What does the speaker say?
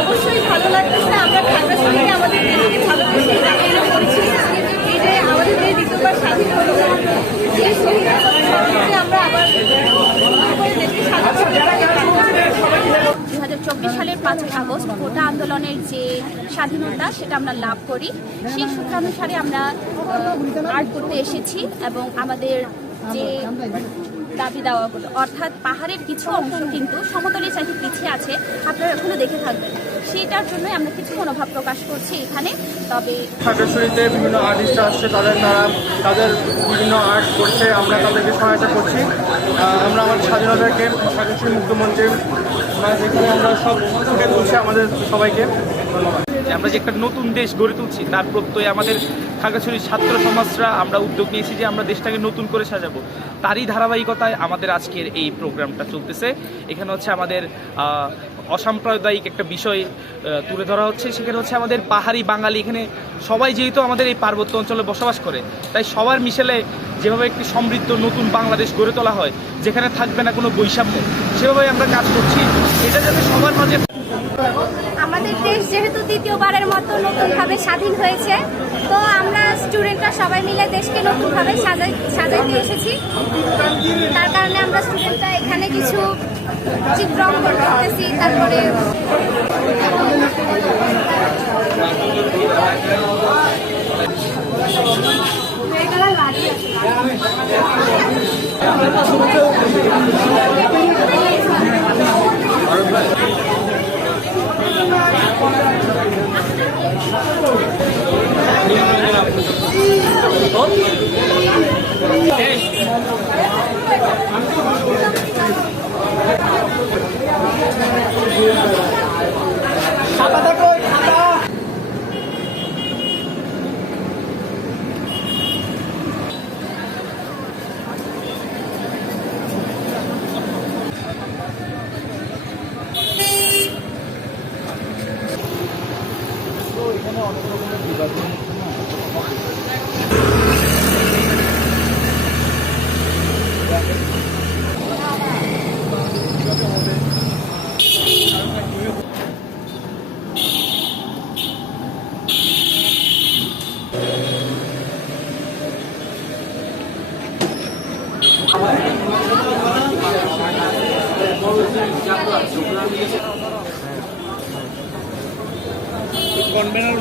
অবশ্যই ভালো লাগতেছে। আমরা খাগড়াছড়িকে আমাদের দেশকে ভালোবেসে জায়গায় করেছি। এই যে আমাদের দেশ দ্বিতীয়বার স্বাধীন হলো, সেই সুবিধাতে আমরা আবার দেশকে স্বাধীন করতে পারি। 2024 সালের 5ই আগস্ট কোটা আন্দোলনের যে স্বাধীনতা সেটা আমরা লাভ করি, সেই সূত্রানুসারে আমরা আর্ট করতে এসেছি এবং আমাদের যে দাবি দেওয়াগুলো, অর্থাৎ পাহাড়ের কিছু অংশ কিন্তু সমতলের চাইতে পিছিয়ে আছে, আপনারা এখনো দেখে থাকবেন, সেইটার জন্যই আমরা কিছু মনোভাব প্রকাশ করছি এখানে। তবে খাগড়াছড়িতে বিভিন্ন আর্টিস্টরা আসছে, তাদের বিভিন্ন আর্ট করছে, আমরা তাদেরকে সহায়তা করছি। আমরা আমাদের স্বাধীনতাকে খাগড়াছড়ি মুক্তমঞ্চে এখানে আমরা সব ফুটে তুলছি আমাদের সবাইকে। ধন্যবাদ। আমরা যে একটা নতুন দেশ গড়ে তুলছি তার প্রত্যয়ে আমাদের খাগড়াছড়ির ছাত্র সমাজরা আমরা উদ্যোগ নিয়েছি যে আমরা দেশটাকে নতুন করে সাজাবো। তারই ধারাবাহিকতায় আমাদের আজকের এই প্রোগ্রামটা চলতেছে। এখানে হচ্ছে আমাদের অসাম্প্রদায়িক একটা বিষয় তুলে ধরা হচ্ছে। সেখানে হচ্ছে আমাদের পাহাড়ি বাঙালি, এখানে সবাই যেহেতু আমাদের এই পার্বত্য অঞ্চলে বসবাস করে, তাই সবার মিশেলে যেভাবে একটি সমৃদ্ধ নতুন বাংলাদেশ গড়ে তোলা হয়, যেখানে থাকবে না কোনো বৈষম্য, সেভাবেই আমরা কাজ করছি। এটা যাতে সবার মাঝে। আমাদের দেশ যেহেতু দ্বিতীয়বারের মতো নতুনভাবে স্বাধীন হয়েছে, তো আমরা স্টুডেন্টরা সবাই মিলে দেশকে নতুনভাবে সাজাইতে এসেছি। তার কারণে আমরা স্টুডেন্টরা এখানে কিছু চিত্র অঙ্কন করতেছি। তারপরে এখানে অনেক রকমের বিভাগ কনভেনার